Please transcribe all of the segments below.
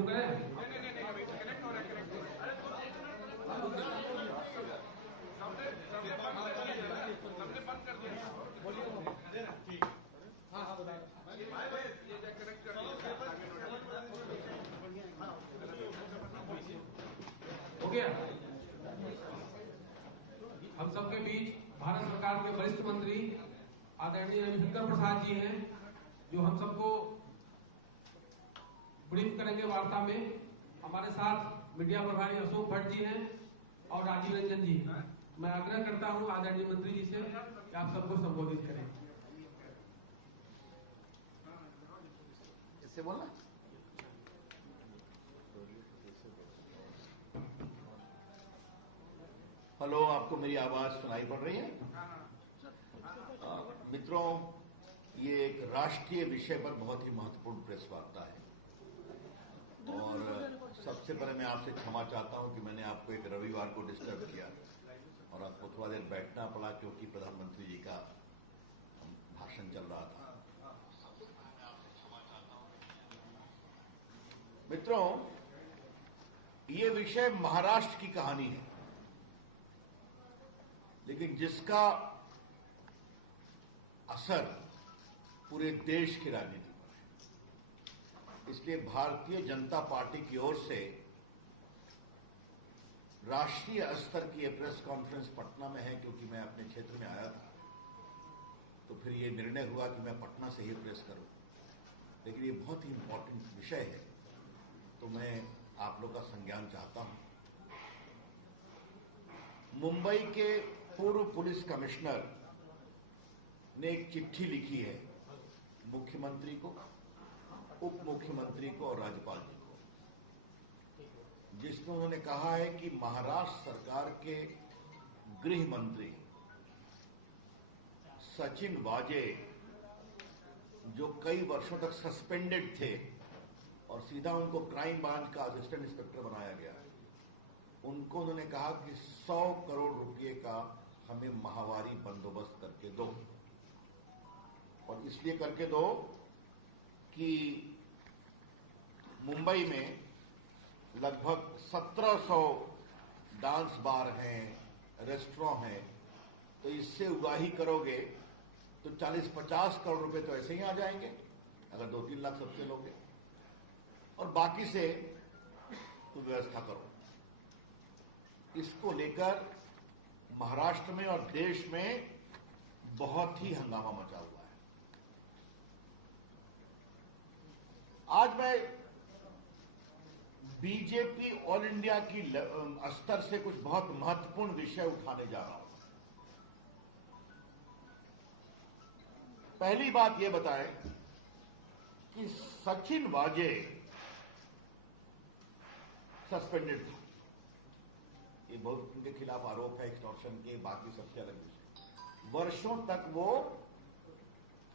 शुरू करें? हो गया। हम सबके बीच भारत सरकार के वरिष्ठ मंत्री आदरणीय रविशंकर प्रसाद जी हैं, जो हम सबको ब्रीफ करेंगे वार्ता में। हमारे साथ मीडिया प्रभारी अशोक भट्ट जी हैं और राजीव रंजन जी। मैं आग्रह करता हूं आदरणीय मंत्री जी से कि आप सबको संबोधित करें। इससे बोलना। हेलो, आपको मेरी आवाज सुनाई पड़ रही है? मित्रों, ये एक राष्ट्रीय विषय पर बहुत ही महत्वपूर्ण प्रेस वार्ता है और सबसे पहले मैं आपसे क्षमा चाहता हूं कि मैंने आपको एक रविवार को डिस्टर्ब किया और आपको थोड़ा देर बैठना पड़ा क्योंकि प्रधानमंत्री जी का भाषण चल रहा था। मित्रों, ये विषय महाराष्ट्र की कहानी है, लेकिन जिसका असर पूरे देश की राजनीति पर है। इसलिए भारतीय जनता पार्टी की ओर से राष्ट्रीय स्तर की यह प्रेस कॉन्फ्रेंस पटना में है, क्योंकि मैं अपने क्षेत्र में आया था तो फिर यह निर्णय हुआ कि मैं पटना से ही प्रेस करूं। लेकिन ये बहुत ही इंपॉर्टेंट विषय है, तो मैं आप लोग का संज्ञान चाहता हूं। मुंबई के पूर्व पुलिस कमिश्नर ने एक चिट्ठी लिखी है मुख्यमंत्री को, उप मुख्यमंत्री को और राज्यपाल जी को, जिसमें उन्होंने कहा है कि महाराष्ट्र सरकार के गृह मंत्री सचिन वाजे, जो कई वर्षों तक सस्पेंडेड थे और सीधा उनको क्राइम ब्रांच का असिस्टेंट इंस्पेक्टर बनाया गया, उनको उन्होंने कहा कि 100 करोड़ रुपए का हमें माहवारी बंदोबस्त करके दो। और इसलिए करके दो कि मुंबई में लगभग 1700 डांस बार हैं, रेस्टोरेंट हैं, तो इससे उगाही करोगे तो 40-50 करोड़ रुपए तो ऐसे ही आ जाएंगे अगर 2-3 लाख सबसे लोगे, और बाकी से तो व्यवस्था करो। इसको लेकर महाराष्ट्र में और देश में बहुत ही हंगामा मचा हुआ है। आज मैं बीजेपी ऑल इंडिया की स्तर से कुछ बहुत महत्वपूर्ण विषय उठाने जा रहा हूं। पहली बात यह बताएं कि सचिन वाजे सस्पेंडेड था। ये बहुत उनके खिलाफ आरोप है एक्सटॉर्शन के, बाकी सबसे अलग विषय। वर्षों तक वो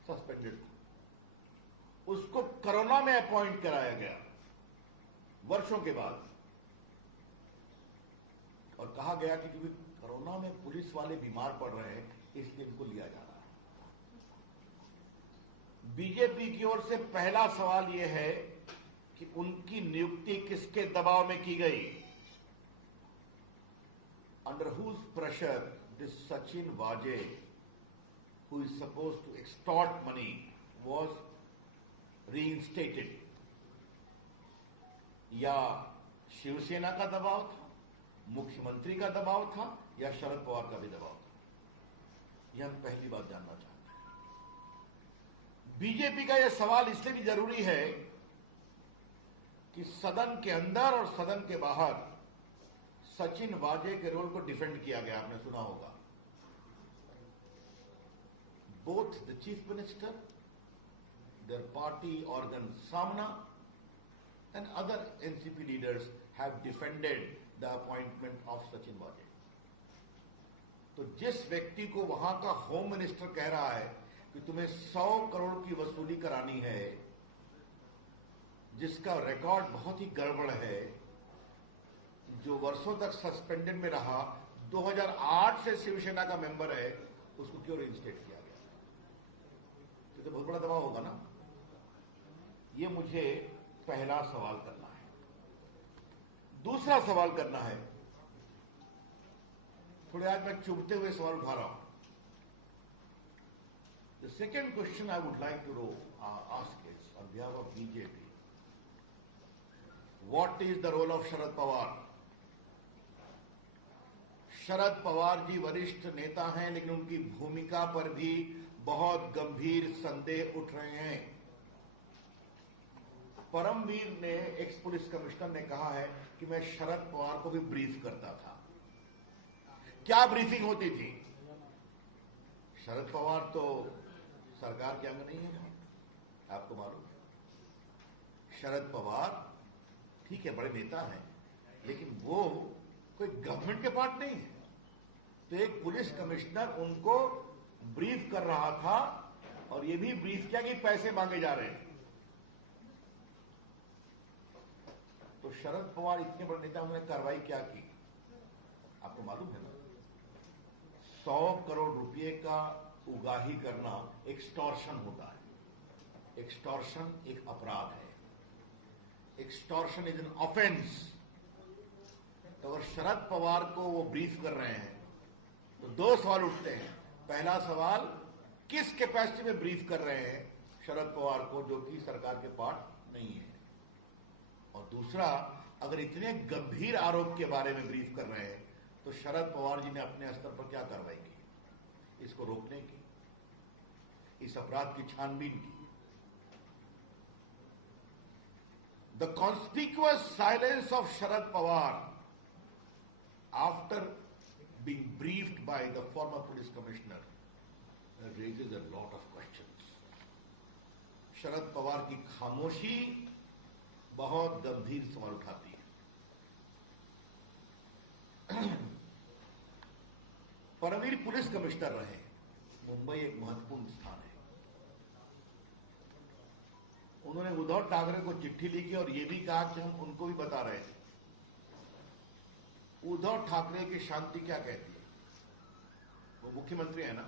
सस्पेंडेड था। उसको कोरोना में अपॉइंट कराया गया वर्षों के बाद, और कहा गया कि क्योंकि कोरोना में पुलिस वाले बीमार पड़ रहे हैं इसलिए इनको लिया जा रहा है। बीजेपी की ओर से पहला सवाल यह है कि उनकी नियुक्ति किसके दबाव में की गई? Under whose pressure this Sachin Vaje, who is supposed to extort money, was reinstated? या शिवसेना का दबाव था, मुख्यमंत्री का दबाव था, या शरद पवार का भी दबाव था? यह हम पहली बात जानना चाहते हैं। बीजेपी का यह सवाल इसलिए भी जरूरी है कि सदन के अंदर और सदन के बाहर सचिन वाजे के रोल को डिफेंड किया गया। आपने सुना होगा, both the chief minister, their party organ Saamana and other NCP leaders have defended the appointment of Sachin Vaze. तो जिस व्यक्ति को वहां का होम मिनिस्टर कह रहा है कि तुम्हें 100 करोड़ की वसूली करानी है, जिसका रिकॉर्ड बहुत ही गड़बड़ है, जो वर्षों तक सस्पेंडेड में रहा, 2008 से शिवसेना का मेंबर है, उसको क्यों रिइंस्टेट किया गया? तो बहुत बड़ा दबाव होगा ना। ये मुझे पहला सवाल करना है। दूसरा सवाल करना है, थोड़े आज मैं चुभते हुए सवाल उठा रहा हूं. The second question I would like to ask is on behalf of BJP. What is the role of Sharad Pawar? Sharad Pawar ji वरिष्ठ नेता हैं, लेकिन उनकी भूमिका पर भी बहुत गंभीर संदेह उठ रहे हैं. परमवीर ने, एक्स पुलिस कमिश्नर ने कहा है कि मैं शरद पवार को भी ब्रीफ करता था. क्या ब्रीफिंग होती थी? शरद पवार तो सरकार के अंग नहीं है, आपको मालूम है. शरद पवार ठीक है, बड़े नेता हैं, लेकिन वो कोई गवर्नमेंट के पार्ट नहीं है. तो एक पुलिस कमिश्नर उनको ब्रीफ कर रहा था और ये भी ब्रीफ किया कि पैसे मांगे जा रहे हैं. तो शरद पवार इतने बड़े नेता, उन्होंने कार्रवाई क्या की आपको मालूम है ना? 100 करोड़ रुपए का उगाही करना एक्सटॉर्शन होता है. एक्सटॉर्शन एक अपराध है. Extortion is an offence. तो अगर शरद पवार को वो ब्रीफ कर रहे हैं तो दो सवाल उठते हैं. पहला सवाल, किस कैपेसिटी में ब्रीफ कर रहे हैं शरद पवार को, जो कि सरकार के पार्ट नहीं है. और दूसरा, अगर इतने गंभीर आरोप के बारे में ब्रीफ कर रहे हैं तो शरद पवार जी ने अपने स्तर पर क्या कार्रवाई की इसको रोकने की, इस अपराध की छानबीन की? The conspicuous silence of Sharad Pawar after being briefed by the former police commissioner raises a lot of questions. Sharad Pawar की खामोशी बहुत गंभीर सवाल उठाती है. परमवीर पुलिस कमिश्नर रहे. मुंबई एक महत्वपूर्ण स्थान है. उन्होंने उद्धव ठाकरे को चिट्ठी लिखी और यह भी कहा कि हम उनको भी बता रहे थे. उद्धव ठाकरे की शांति क्या कहती है? वो मुख्यमंत्री है ना.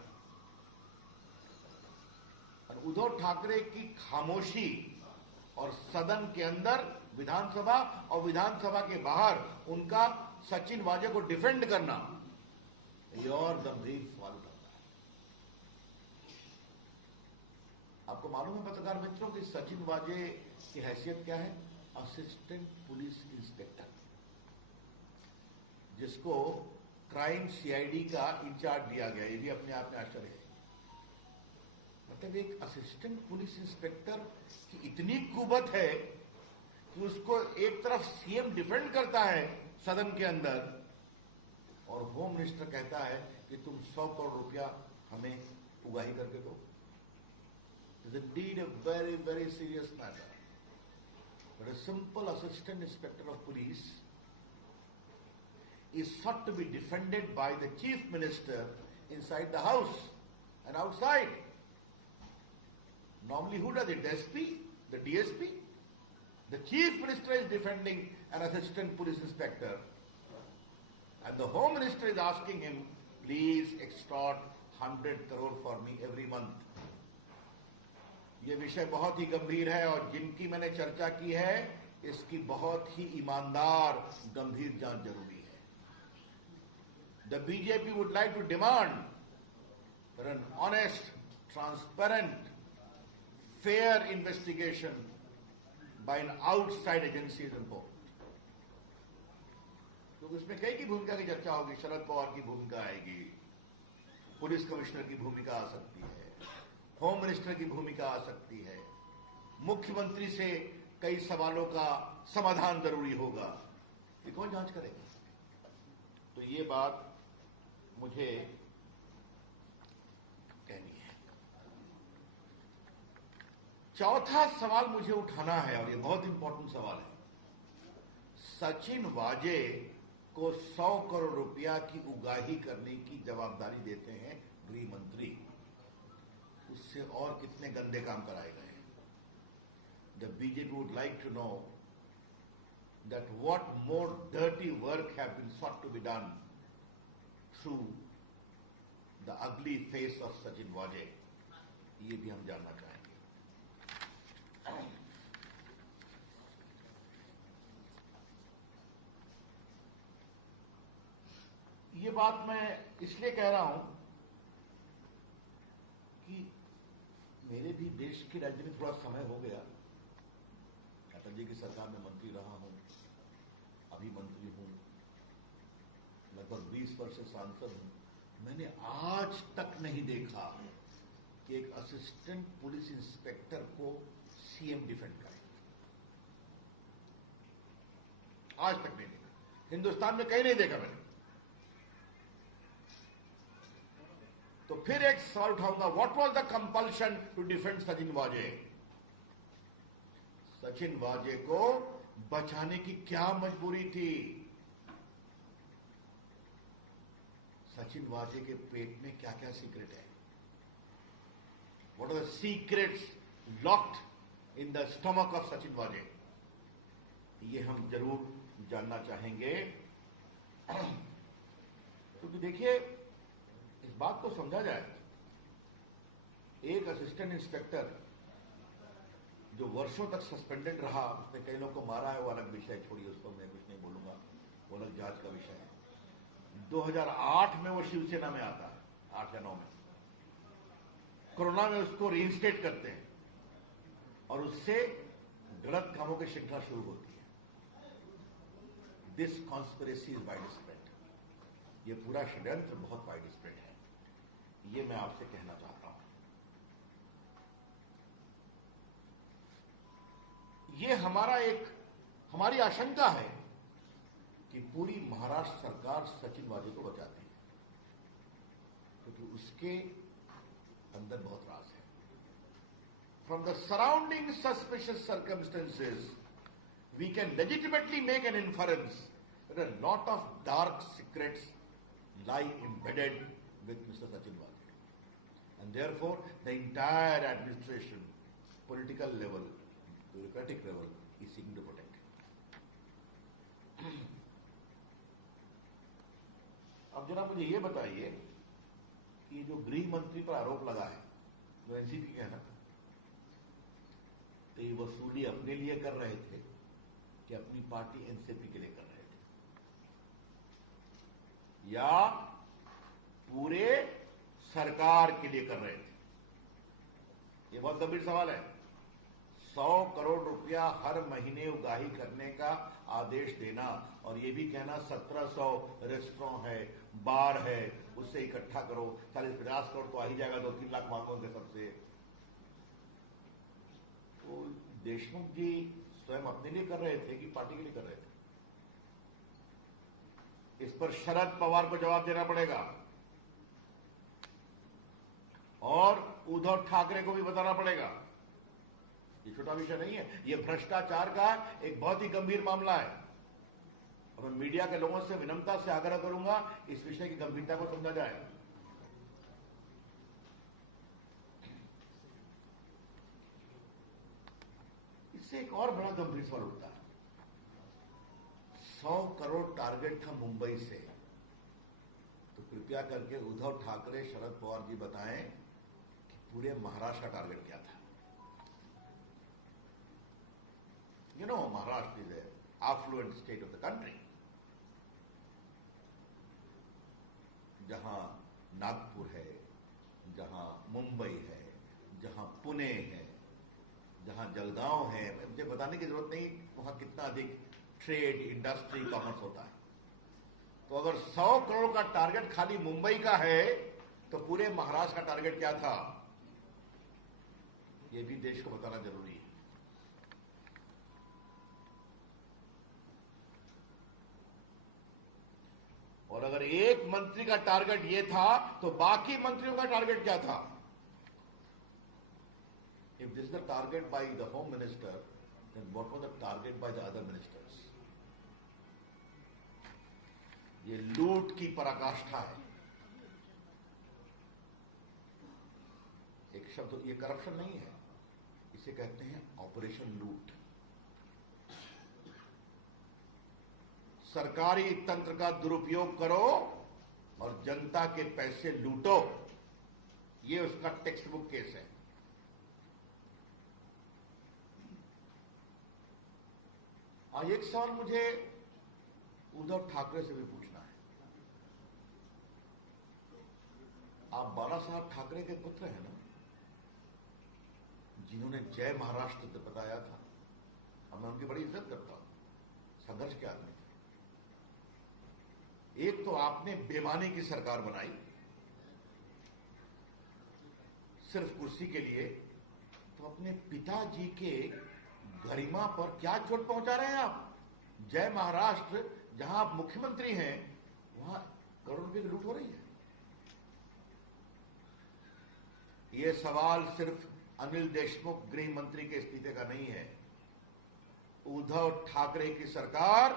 और उद्धव ठाकरे की खामोशी और सदन के अंदर विधानसभा और विधानसभा के बाहर उनका सचिन वाजे को डिफेंड करना, ये और गंभीर सवाल उठाता है. आपको मालूम है पत्रकार मित्रों कि सचिन वाजे की हैसियत क्या है? असिस्टेंट पुलिस इंस्पेक्टर, जिसको क्राइम सीआईडी का इंचार्ज दिया गया. ये भी अपने आप में आश्चर्य है. मतलब एक असिस्टेंट पुलिस इंस्पेक्टर की इतनी कुबत है कि उसको एक तरफ सीएम डिफेंड करता है सदन के अंदर, और होम मिनिस्टर कहता है कि तुम 100 करोड़ रुपया हमें उगाही करके दो. It is indeed a very very serious matter. But a simple assistant inspector of police is sought to be defended by the chief minister inside the house and outside. Normally who does it? The SP? The DSP? The chief minister is defending an assistant police inspector and the home minister is asking him, please extort 100 crore for me every month. ये विषय बहुत ही गंभीर है और जिनकी मैंने चर्चा की है इसकी बहुत ही ईमानदार गंभीर जांच जरूरी है. The BJP would like to demand for an honest, transparent, fair investigation by an outside agency is important. तो उसमें कई की भूमिका की चर्चा होगी. शरद पवार की भूमिका आएगी, पुलिस कमिश्नर की भूमिका आ सकती है, होम मिनिस्टर की भूमिका आ सकती है, मुख्यमंत्री से कई सवालों का समाधान जरूरी होगा. ये कौन जांच करेगा? तो ये बात मुझे कहनी है. चौथा सवाल मुझे उठाना है और ये बहुत इंपॉर्टेंट सवाल है. सचिन वाजे को 100 करोड़ रुपया की उगाही करने की जवाबदारी देते हैं गृह मंत्री. उससे और कितने गंदे काम कराए गए? The BJP would like to know that what more dirty work have been sought to be done through the ugly face of Sachin Waje. ये भी हम जानना चाहेंगे. ये बात मैं इसलिए कह रहा हूं कि मेरे भी देश की राजनीति में थोड़ा समय हो गया। अटल जी की सरकार में मंत्री रहा हूं, अभी मंत्री हूं, लगभग 20 वर्ष से सांसद हूं। मैंने आज तक नहीं देखा कि एक असिस्टेंट पुलिस इंस्पेक्टर को सीएम डिफेंड करे। आज तक नहीं देखा, हिंदुस्तान में कहीं नहीं देखा मैंने। तो फिर एक सवाल उठाऊंगा, what was the compulsion to defend Sachin Vaze? Sachin वाजे को बचाने की क्या मजबूरी थी? सचिन वाजे के पेट में क्या क्या सीक्रेट है? What are the secrets locked in the stomach of Sachin Vaze? ये हम जरूर जानना चाहेंगे। क्योंकि देखिए, इस बात को समझा जाए, एक असिस्टेंट इंस्पेक्टर जो वर्षों तक सस्पेंडेड रहा, उसने कई लोगों को मारा है, वो अलग विषय है, छोड़िए उसको, मैं कुछ नहीं बोलूंगा, वो अलग जांच का विषय है। 2008 में वो शिवसेना में आता है, 8 या 9 में। कोरोना में उसको रीइंस्टेट करते हैं और उससे गलत कामों की श्रृंखला शुरू होती है। This conspiracy is wide spread. ये पूरा षड्यंत्र बहुत वाइड स्प्रेड है, ये मैं आपसे कहना चाहता हूं। ये हमारी आशंका है कि पूरी महाराष्ट्र सरकार सचिन वाजे को बचाती है, क्योंकि उसके अंदर बहुत राज है। From the surrounding suspicious circumstances we can legitimately make an inference that a lot of dark secrets lie embedded with Mr. Sachin Waje. And therefore, the entire administration, political level, bureaucratic level, is seeking to protect him. अब जरा मुझे ये बताइए कि जो गृह मंत्री पर आरोप लगा है, जो एनसीपी के है ना, तो ये वसूली अपने लिए कर रहे थे कि अपनी पार्टी एनसीपी के लिए कर रहे थे, या पूरे सरकार के लिए कर रहे थे? ये बहुत गंभीर सवाल है। 100 करोड़ रुपया हर महीने उगाही करने का आदेश देना और ये भी कहना 1700 रेस्टोरेंट है, बार है, उससे इकट्ठा करो, 40-50 करोड़ तो आ ही जाएगा, 2-3 लाख मांगोगे सबसे। तो देशमुख जी स्वयं अपने लिए कर रहे थे कि पार्टी के लिए कर रहे थे? इस पर शरद पवार को जवाब देना पड़ेगा और उद्धव ठाकरे को भी बताना पड़ेगा। ये छोटा विषय नहीं है, ये भ्रष्टाचार का एक बहुत ही गंभीर मामला है। और मैं मीडिया के लोगों से विनम्रता से आग्रह करूंगा, इस विषय की गंभीरता को समझा जाए। इससे एक और बड़ा गंभीर सवाल उठता है। 100 करोड़ टारगेट था मुंबई से, तो कृपया करके उद्धव ठाकरे, शरद पवार जी बताएं कि पूरे महाराष्ट्र का टारगेट क्या था? You know, Maharashtra is an affluent state of the country. जहां नागपुर है, जहां मुंबई है, जहां पुणे है, जहां जलगांव है, मुझे बताने की जरूरत नहीं वहां कितना अधिक ट्रेड, इंडस्ट्री, कॉमर्स होता है। तो अगर 100 करोड़ का टारगेट खाली मुंबई का है, तो पूरे महाराष्ट्र का टारगेट क्या था? यह भी देश को बताना जरूरी है। और अगर एक मंत्री का टारगेट यह था, तो बाकी मंत्रियों का टारगेट क्या था? If this is the target by the Home Minister, then what was the target by the other ministers? ये लूट की पराकाष्ठा है। एक शब्द, ये करप्शन नहीं है, इसे कहते हैं ऑपरेशन लूट। सरकारी तंत्र का दुरुपयोग करो और जनता के पैसे लूटो, ये उसका टेक्स्ट बुक केस है। आज एक सवाल मुझे उद्धव ठाकरे से भी पूछना है। आप बाला साहब ठाकरे के पुत्र हैं ना, जिन्होंने जय महाराष्ट्र बताया था, और मैं उनकी बड़ी इज्जत करता हूं, संघर्ष के आदमी थे। एक तो आपने बेईमानी की सरकार बनाई सिर्फ कुर्सी के लिए, तो अपने पिताजी के गरिमा पर क्या चोट पहुंचा रहे हैं आप? जय महाराष्ट्र जहां आप मुख्यमंत्री हैं, वहां करोड़ रुपए की लूट हो रही है। यह सवाल सिर्फ अनिल देशमुख गृह मंत्री के इस्तीफे का नहीं है। उद्धव ठाकरे की सरकार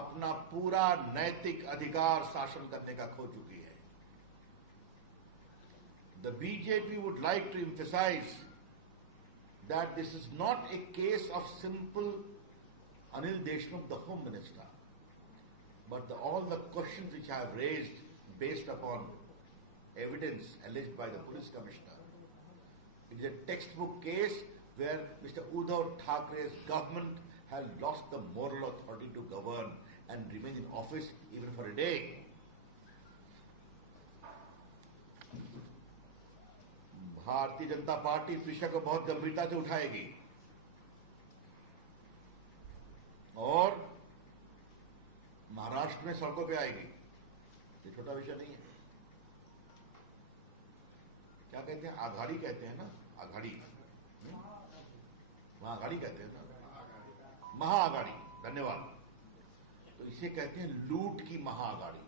अपना पूरा नैतिक अधिकार शासन करने का खो चुकी है। The BJP would like to emphasize that this is not a case of simple Anil Deshmukh, the Home Minister, but all the questions which I have raised based upon evidence alleged by the Police Commissioner. It is a textbook case where Mr. Uddhav Thackeray's government has lost the moral authority to govern and remain in office even for a day. Bharatiya Janata party इस विषय को बहुत गंभीरता से उठाएगी और महाराष्ट्र में सड़कों पे आएगी। ये छोटा विषय नहीं है। क्या कहते हैं? आघाड़ी कहते हैं ना, आघाड़ी, महाआघाड़ी कहते हैं ना, महाआघाड़ी, धन्यवाद। तो इसे कहते हैं लूट की महाआघाड़ी।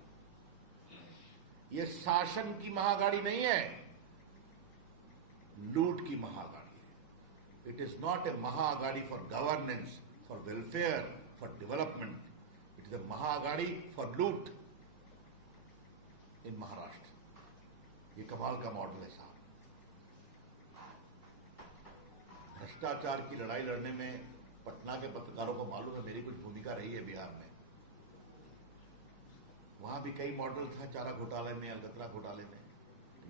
ये शासन की महाआघाड़ी नहीं है, लूट की महाआघाड़ी है। It is not a Maha Aghadi for governance, for welfare, for development. It is a Maha Aghadi for लूट इन महाराष्ट्र। ये कमाल का मॉडल है साहब। भ्रष्टाचार की लड़ाई लड़ने में पटना के पत्रकारों को मालूम है मेरी कुछ भूमिका रही है बिहार में। वहां भी कई मॉडल था, चारा घोटाले में, अलकतरा घोटाले में।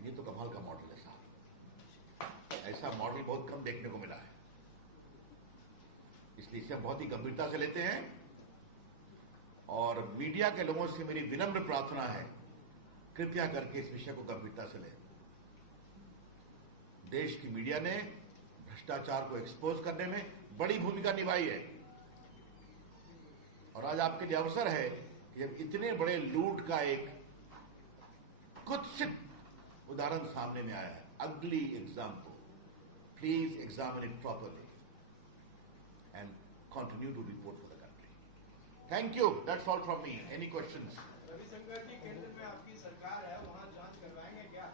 ये तो कमाल का मॉडल है साहब। ऐसा मॉडल बहुत कम देखने को मिला है, इसलिए इसे हम बहुत ही गंभीरता से लेते हैं। और मीडिया के लोगों से मेरी विनम्र प्रार्थना है, कृपया करके इस विषय को गंभीरता से लें। देश की मीडिया ने भ्रष्टाचार को एक्सपोज करने में बड़ी भूमिका निभाई है और आज आपके लिए अवसर है कि जब इतने बड़े लूट का एक कुत्सित उदाहरण सामने में आया है, अगली example, please examine it properly and continue to report for the country. Thank you. That's all from me. Any questions? Ravishankar ji, केंद्र में आपकी सरकार है, वहां जांच करवाएंगे क्या?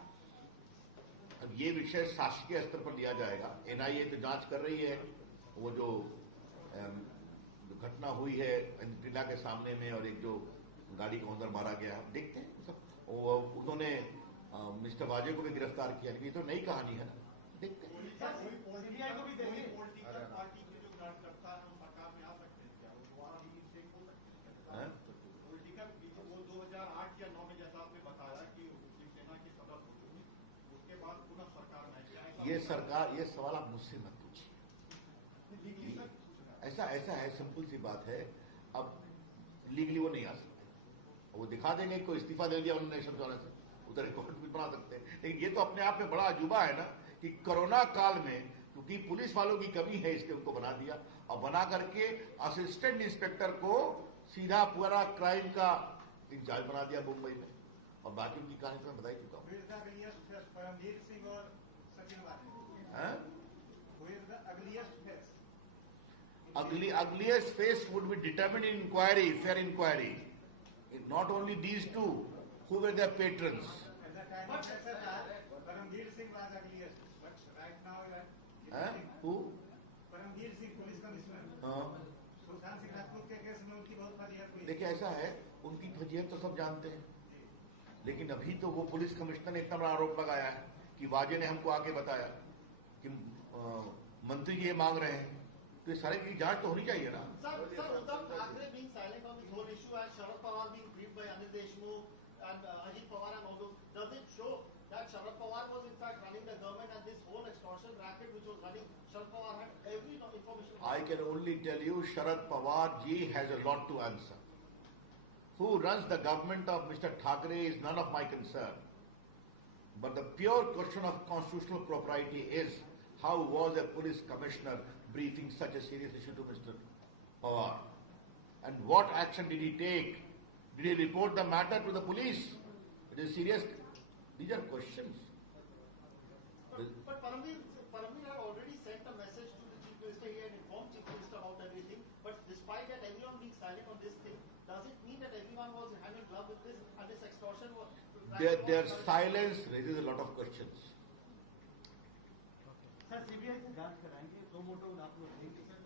अब ये विषय शासकीय स्तर पर लिया जाएगा। एनआईए तो जांच कर रही है। वो जो घटना हुई है टिला के सामने में और एक जो गाड़ी को अंदर मारा गया, देखते हैं सब। उन्होंने मिस्टर वाजे को भी गिरफ्तार किया, लेकिन ये तो नई कहानी है ना, देखते हैं। सीबीआई को भी देंगे। पॉलिटिकल पार्टी के जो कार्यकर्ता है वो सरकार में आ सकते हैं क्या? वो दोबारा रीइंस्टेट हो सकते हैं? पॉलिटिकल वो 2008 या 9 में जैसा आपने बताया कि शिवसेना की सदस्य हुई, उसके बाद पुनः सरकार में ये सरकार, ये सवाल आप मुझसे मत पूछिए। ऐसा है, सिंपल सी बात है। अब लीगली वो नहीं आ सकते, वो दिखा देंगे को इस्तीफा दे दिया उन्होंने नेशनल वाले से, उधर रिकॉर्ड भी बना सकते हैं। लेकिन ये तो अपने आप में बड़ा अजूबा है ना कि कोरोना काल में क्योंकि पुलिस वालों की कमी है, इसलिए उनको बना दिया और बना करके असिस्टेंट इंस्पेक्टर को सीधा पूरा क्राइम का इंचार्ज बना दिया मुंबई में। और बाकी उनकी कहानी तो मैं बता ही चुका हूं। परमवीर सिंह और सचिन वाजे, ugliest face would be determined in inquiry, fair inquiry. Not only these two, who were their patrons? Paramvir Singh was ugliest, but right now Who? Paramvir Singh police commissioner, Sushant Singh Rajput के केस में उनकी बहुत फजीहत हुई। देखिए ऐसा है, उनकी फजीहत तो सब जानते हैं, लेकिन अभी तो वो पुलिस कमिश्नर ने इतना बड़ा आरोप लगाया है कि वाजे ने हमको आके बताया कि मंत्री जी ये मांग रहे हैं, तो ये सारे की जांच तो होनी चाहिए ना। Sir, Uddhav Thackeray being silent on this whole issue and Sharad Pawar being briefed by Anil Deshmukh and Ajit Pawar and all those, does it show that Sharad Pawar was in fact running the government and this whole extortion racket which was running, Sharad Pawar had every information? I can only tell you Sharad Pawar ji has a lot to answer. Who runs the government of Mr. Thackeray is none of my concern. But the pure question of constitutional propriety is, how was a police commissioner briefing such a serious issue to Mr. Pawar? And what action did he take? Did he report the matter to the police? It is serious. These are questions. But Paramveer had already sent a message to the Chief Minister. He had informed Chief Minister about everything. But despite that, everyone being silent on this thing, does it mean that everyone was hand in glove with this and this extortion was? Their silence raises a lot of questions. Sir CBI से जांच कराएंगे, दो मोटो आप लोग देंगे sir?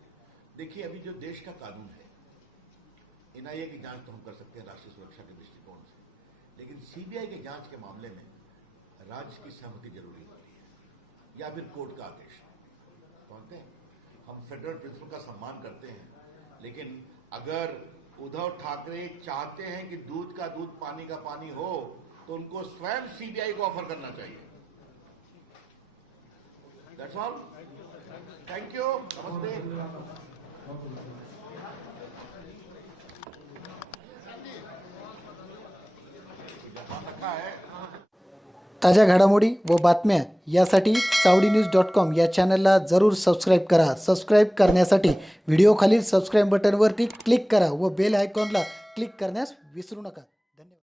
देखिए, अभी जो देश का कानून है, एनआईए की जांच तो हम कर सकते हैं राष्ट्रीय सुरक्षा के दृष्टिकोण से, लेकिन सीबीआई की जांच के मामले में राज्य की सहमति जरूरी होती है या फिर कोर्ट का आदेश। समझते हैं, हम फेडरल प्रिंसिपल का सम्मान करते हैं, लेकिन अगर उद्धव ठाकरे चाहते हैं कि दूध का दूध पानी का पानी हो, तो उनको स्वयं सीबीआई को ऑफर करना चाहिए। That's all. Thank you. नमस्ते। रखा है। ताज्या घडामोडी व बातम्या यासाठी चावडीन्यूज.com या चॅनलला जरूर सबस्क्राईब करा। सबस्क्राईब करण्यासाठी व्हिडिओ खालील सबस्क्राईब बटनवरती क्लिक करा व बेल आयकॉनला क्लिक करण्यास विसरू नका।